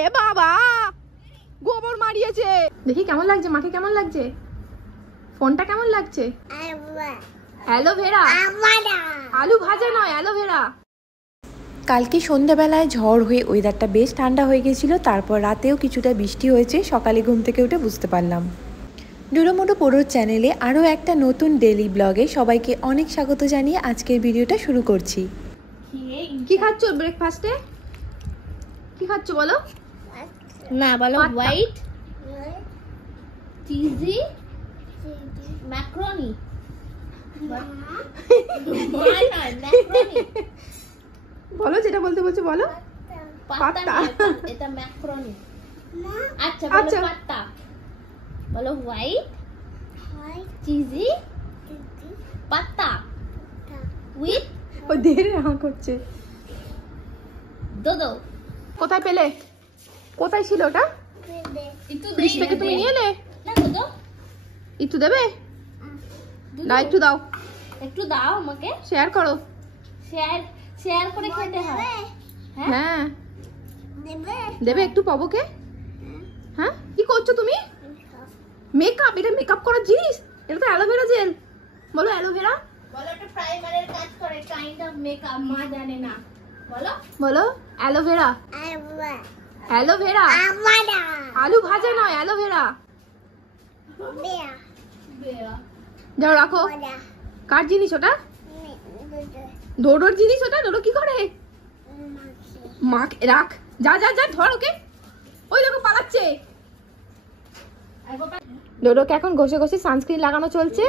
এ বাবা গোবর মারিয়েছে। দেখি কেমন লাগছে, মাকে কেমন লাগছে, ফোনটা কেমন লাগছে? অ্যালোভেরা, আলু ভাজা নয়, অ্যালোভেরা। কালকে সন্ধ্যাবেলায় ঝড় হয়ে ওয়েদারটা বেশ ঠান্ডা হয়ে গেছিলো। তারপর রাতেও কিছুটা বৃষ্টি হয়েছে, সকালে ঘুম থেকে উঠে বুঝতে পারলাম। ডুডোমোডো পোড়োর চ্যানেলে আরও একটা নতুন ডেইলি ব্লগে সবাইকে অনেক স্বাগত জানিয়ে আজকের ভিডিওটা শুরু করছি। কি খাচ্ছ ব্রেকফাস্টে? কি খাচ্ছ বলো? না বলো। White cheesy macaroni. বলো যেটা বলতে বলছো বলো। পাস্তা। এটা ম্যাকারনি। আচ্ছা বলো পাস্তা। বলো হোয়াইট চিজি পাস্তা উইথ ও দেরে করছে। দোদো। কোথায় পেলে? কোথায় ছিল ওটা? ফ্রিজ থেকে তুমি নিয়ে এলে? না দোদো একটু দেবে না? একটু দাও, একটু দাও আমাকে। শেয়ার করো। শেয়ার করে খেতে হয়। হ্যাঁ দেবে একটু পাবোকে। হ্যাঁ কি করছো তুমি? মেকআপ? এটা মেকআপ করার জিনিস? এটা তো অ্যালোভেরা জেল। বলো অ্যালোভেরা। বলো এটা প্রাইমারের কাজ করে, কাইন্ড অফ মেকআপ। মা জানে না। বলো বলো অ্যালোভেরা। অ্যালোভেরা, আলু ভাজা নয়, অ্যালোভেরা। যাও রাখো। কার জিনিস ওটা? ডোডোর জিনিস ওটা। ডোডো কি করে? মাক রাখ। যা যা যা ধর ওকে। ওই দেখো পালাচ্ছে। ডোডোকে এখন ঘষে ঘষে সানস্ক্রিন লাগানো চলছে,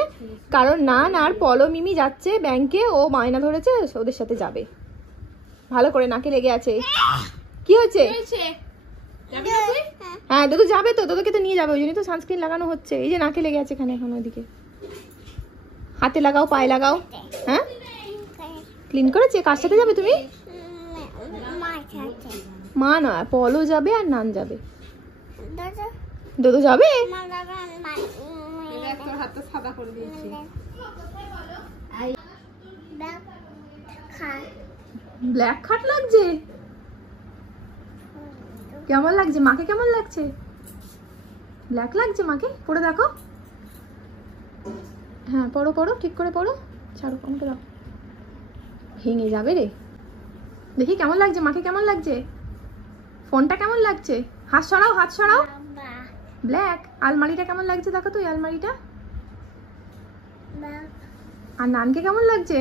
কারণ নান আর পলো মিমি যাচ্ছে ব্যাংকে। ও মায়না ধরেছে ওদের সাথে যাবে। ভালো করে নাকে লেগে আছে। কি হয়েছে? হ্যাঁ ডোডো যাবে তো, ডোডোকে তো নিয়ে যাবে, ওই জন্যই তো সানস্ক্রিন লাগানো হচ্ছে। এই যে নাকে লেগে আছে এখানে, এখন ওইদিকে হাতে লাগাও, পায়ে লাগাও। হ্যাঁ ক্লিন করেছে। কার সাথে যাবে তুমি? মা নয়, পলো যাবে আর নান যাবে। ডোডো যাবে। হাতটা সাদা করে দিয়েছি। ব্ল্যাক খাট লাগছে। কেমন লাগছে মাকে? কেমন লাগছে? ব্ল্যাক লাগছে মাকে। পড়ে দেখো। হ্যাঁ পড়ো পড়ো, ঠিক করে পড়ো। ছাড়ো আমাকে দাও, ভেঙে যাবে রে। দেখি কেমন লাগছে মাকে? কেমন লাগছে? ফোনটা কেমন লাগছে? হাত সরাও, হাত সরাও। ব্ল্যাক। আলমারিটা কেমন লাগছে দেখো তো, এই আলমারিটা। আর নানকে কেমন লাগছে?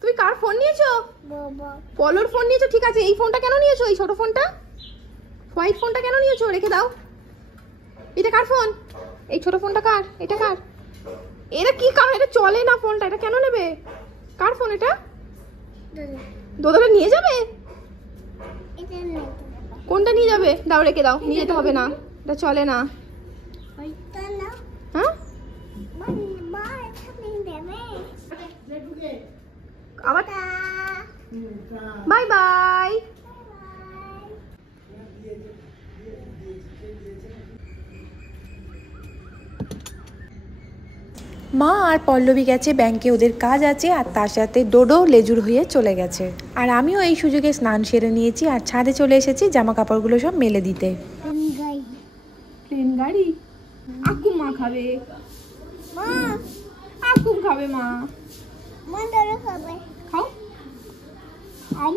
তুমি কার ফোন নিয়েছো? পলোর ফোন নিয়েছো, ঠিক আছে। এই ফোনটা কেন নিয়েছো? এই ছোট ফোনটা, হোয়াইট ফোনটা কেন নিয়েছো? রেখে দাও। এটা কার ফোন? এই ছোট ফোনটা কার? এটা কার? এটা কি কার? এটা চলে না ফোনটা, এটা কেন নেবে? কার ফোন এটা? দোদোটা নিয়ে যাবে। কোনটা নিয়ে যাবে? দাও, রেখে দাও। নিয়ে যেতে হবে না, এটা চলে না। হ্যাঁ আবার বাই বাই। মা আর পল্লবী গেছে ব্যাংকে, ওদের কাজ আছে। আর তার সাথে ডোডো লেজুর হয়ে চলে গেছে। আর আমিও এই সুযোগে স্নান সেরে নিয়েছি আর ছাদে চলে এসেছি জামা কাপড়গুলো সব মেলে দিতে। প্লেন গাড়ি? আকুম মা খাবে। আকুম খাবে মা। খাও। আম।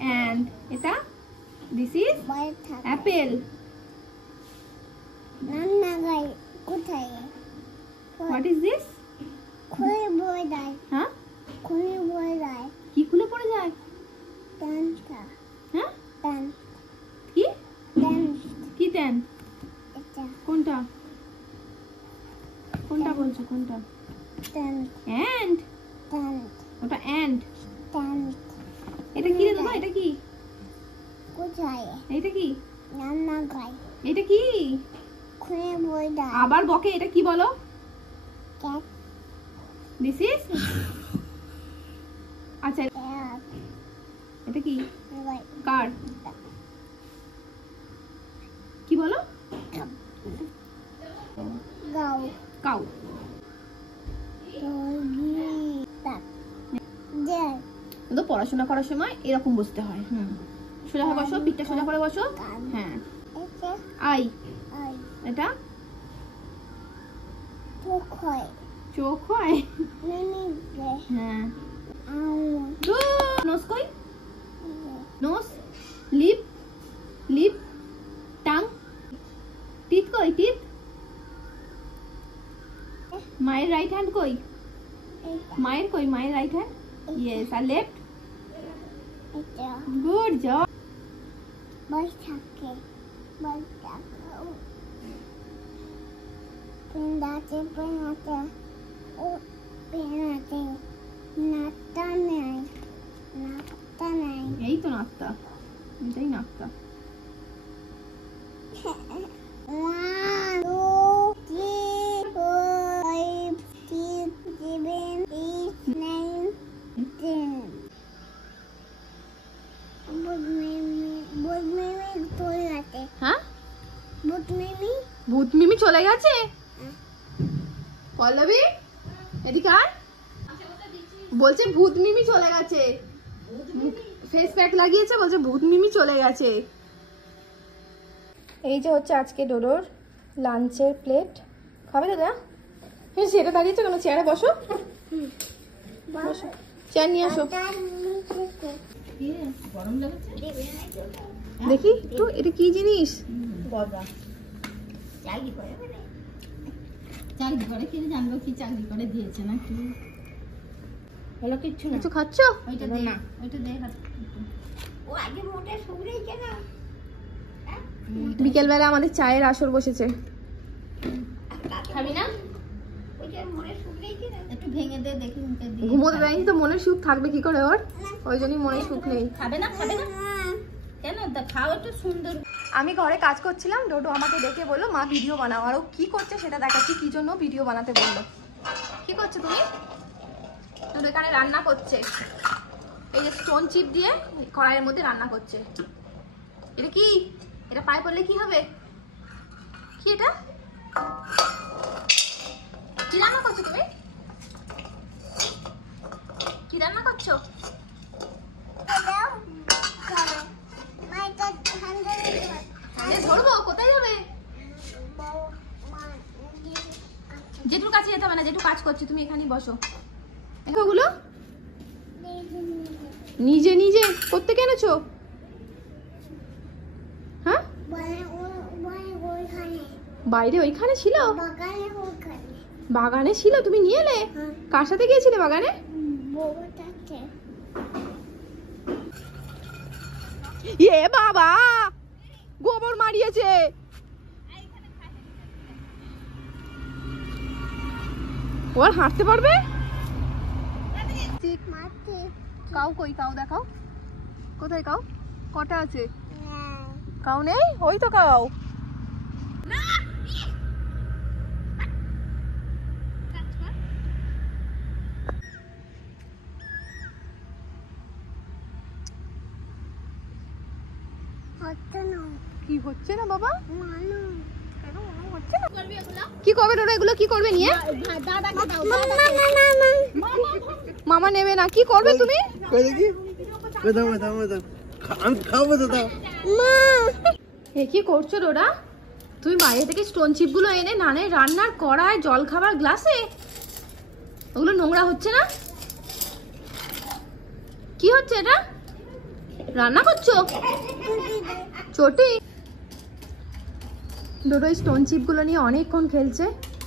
And এটা? This is apple. What is this? হ্যাঁ কি খুলে পড়ে যায়? হ্যাঁ কি কি টেন? কোনটা কোনটা বলছো? কোনটা? অ্যান্ড? ওটা অ্যান্ড। এটা কি রে দাদা? এটা কি? এটা কি? এটা কি? আবার বকে। এটা কি বলো? This is. আচ্ছা এটা কি? কার? কি বলো? কাউ। তো পড়াশোনা করার সময় এরকম বসতে হয়। সোজা হয়ে বসো, পিঠটা সোজা করে বসো। হ্যাঁ, আই, এটা চোখ হয়। হ্যাঁ, নোজ কই? Nose, lip, lip, tongue, teeth কই? টিথ। মায়ের রাইট হ্যান্ড কই? মায়ের কই? মায়ের রাইট হ্যান্ড। ইয়েস, আর লেফট। Good job. এই তো নাকটা, এটাই নাকটা। হ্যাঁ, ভূত মিমি চলে গেছে। পল্লবী, এদিকে আয়। বলছে ভূত মিমি চলে গেছে, ফেস প্যাক লাগিয়েছে, বলছে ভূত মিমি চলে গেছে। এই যে হচ্ছে আজকে ডোডোর লাঞ্চের প্লেট। খাবে দাদা? সেটা দাঁড়িয়েছো কেন? চেয়ারে বসো, বসো, চেয়ার নিয়ে আসো। দেখি তো এটা কি জিনিস? চাকরি করে কি জানবো, কি চাকরি করে দিয়েছে নাকি? হলো কিচ্ছু না। কিছু খাচ্ছ? ওইটা দে না, ওইটা দে। ও আগে মোটে শুকরেইছে না। বিকেলবেলা আমাদের চায়ের আসর বসেছে। খাবি না? ওইটা মনে শুকরেইছে না, একটু ভেঙে দে দেখি মুখে দিয়ে। ঘুমোতে দেয়নি তো, মনের সুখ থাকবে কি করে ওর? ওই জন্যই মনে সুখ নেই। খাবে না? খাবে না কেন? তা খাও একটু সুন্দর। আমি ঘরে কাজ করছিলাম, ডোডো আমাকে ডেকে বললো মা ভিডিও বানাও। আর ও কি করছে সেটা দেখাচ্ছি, কি জন্য ভিডিও বানাতে বললো। কি করছো তুমি? ডোডো এখানে রান্না করছে। এই যে স্টোন চিপ দিয়ে কড়াইয়ের মধ্যে রান্না করছে। এটা কি? এটা পায়ে পড়লে কি হবে? কি এটা? কি রান্না করছো তুমি? কি রান্না করছো? ধরবো? কোথায় যাবে? জেঠুর কাছে যেতে হবে না, জেঠু কাজ করছে, তুমি এখানেই বসো। ওগুলো নিজে নিজে করতে কেনেছো? হ্যাঁ, বাইরে ওইখানে ছিল, বাগানে ছিল, তুমি নিয়ে এলে? কার সাথে গিয়েছিলে বাগানে? এ বাবা, গোবর মারিয়েছে। ওর হাঁটতে পারবে? কাউ কই? কাউ দেখাও, কোথায় কাউ? কটা আছে? কাউ নেই? ওই তো কাউ। কি হচ্ছে না বাবা? কি করবে ডোডো? এগুলো কি করবে নিয়ে? মামা নেবে না। কি করবে তুমি? এ কি করছো ডোডা? তুমি বাইরে থেকে স্টোন চিপ গুলো এনে নানের রান্নার কড়ায়, জল খাবার গ্লাসে, ওগুলো নোংরা হচ্ছে না? কি হচ্ছে এটা? রান্না করছো? চটি। ডোডো স্টোন চিপ গুলো নিয়ে অনেকক্ষণ খেলছে।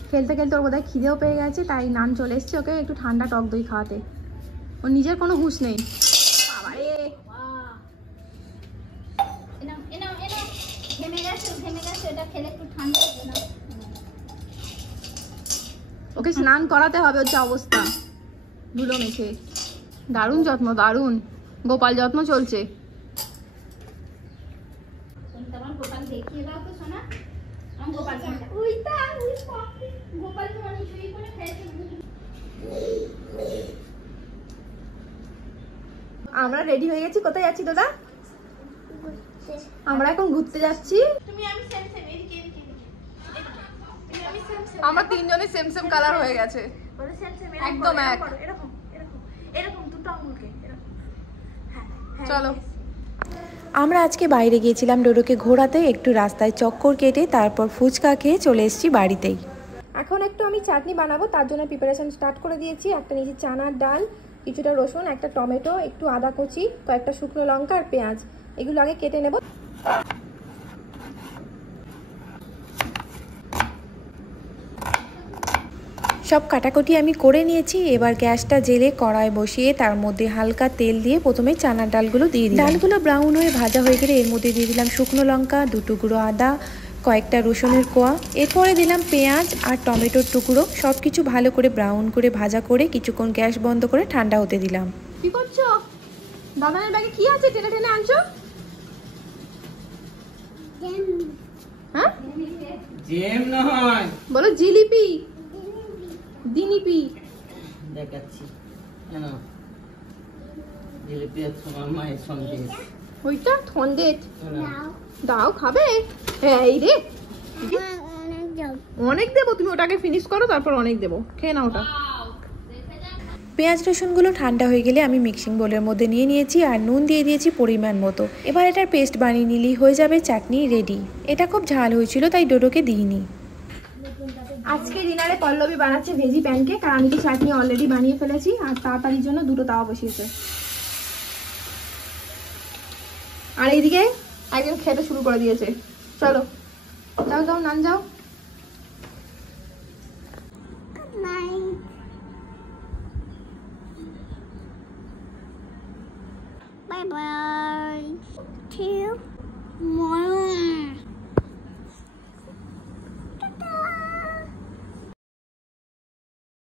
খেলতে খেলতে ওর বোধহয় খিদেও পেয়ে গেছে, তাই নান চলে এসছে ওকে একটু ঠান্ডা টক দই খাওয়াতে। ওর নিজের কোনো হুঁশ নেই। বাবারে, ওকে স্নান করাতে হবে, হচ্ছে অবস্থা ধুলো মেখে। দারুণ যত্ন, দারুণ গোপাল যত্ন চলছে। দেখিয়ে দাও তো সোনা। আমরা রেডি হয়ে গেছি। কোথায় যাচ্ছি দাদা? আমরা এখন ঘুরতে যাচ্ছি। তুমি আমি সেম সেম, এদিকে এদিকে, তুমি আমি সেম সেম। আমরা তিনজনে সেম সেম কালার হয়ে গেছে, বলো সেম সেম একদম এক। এরকম এরকম এরকম দুটো আঙুলকে এরকম। হ্যাঁ হ্যাঁ চলো। আমরা আজকে বাইরে গিয়েছিলাম ডোডোকে ঘোরাতে, একটু রাস্তায় চক্কর কেটে তারপর ফুচকা খেয়ে চলে এসেছি বাড়িতেই। এখন একটু আমি চাটনি বানাবো, তার জন্য প্রিপারেশন স্টার্ট করে দিয়েছি। একটা নিয়েছি চানার ডাল, কিছুটা রসুন, একটা টমেটো, একটু আদা কুচি, কয়েকটা শুকনো লঙ্কা আর পেঁয়াজ, এগুলো আগে কেটে নেব। সব কাটাকুটি আমি করে নিয়েছি। এবার গ্যাসটা জেলে কড়াই বসিয়ে তার মধ্যে হালকা তেল দিয়ে প্রথমে চানার ডালগুলো দিয়ে দিই। ডালগুলো ব্রাউন হয়ে ভাজা হয়ে গেলে এর মধ্যে দিয়ে দিলাম শুকনো লঙ্কা, 2 টুকরো আদা, কয়েকটা রসুনের কোয়া, এরপরে দিলাম পেঁয়াজ আর টমেটোর টুকরো। সব কিছু ভালো করে ব্রাউন করে ভাজা করে কিছুক্ষণ গ্যাস বন্ধ করে ঠান্ডা হতে দিলাম। কি করছো? দাদানের ব্যাগে কি আছে টেনে টেনে আনছো? হ্যাঁ জেম নয়, বলো জিলিপি, দিনিপি। দেখাচ্ছি কেন জিলিপি আর তোমার মায়ের সন্দেশ। ওইটা ঠন্ডেট নাও। দাও, খাবে? এই রে, অনেক দেবো, তুমি ওটাকে ফিনিশ করো, তারপর অনেক দেবো, খেয়ে নাও ওটা। পেঁয়াজ রসুনগুলো ঠান্ডা হয়ে গেলে আমি মিক্সিং বোলের মধ্যে নিয়ে নিয়েছি আর নুন দিয়ে দিয়েছি পরিমাণ মতো। এবার এটার পেস্ট বানিয়ে নিলেই হয়ে যাবে চাটনি রেডি। এটা খুব ঝাল হয়েছিল তাই ডোডোকে দিইনি। আজকে ডিনারে পল্লবী বানাচ্ছে ভেজি প্যানকেক, আর আমি তো চাটনি অলরেডি বানিয়ে ফেলেছি, আর তাড়াতাড়ির জন্য দুটো তাওয়া বসিয়েছে। আর এইদিকে একজন খেতে শুরু করে দিয়েছে। চলো যাও যাও, নান যাও। Bye bye.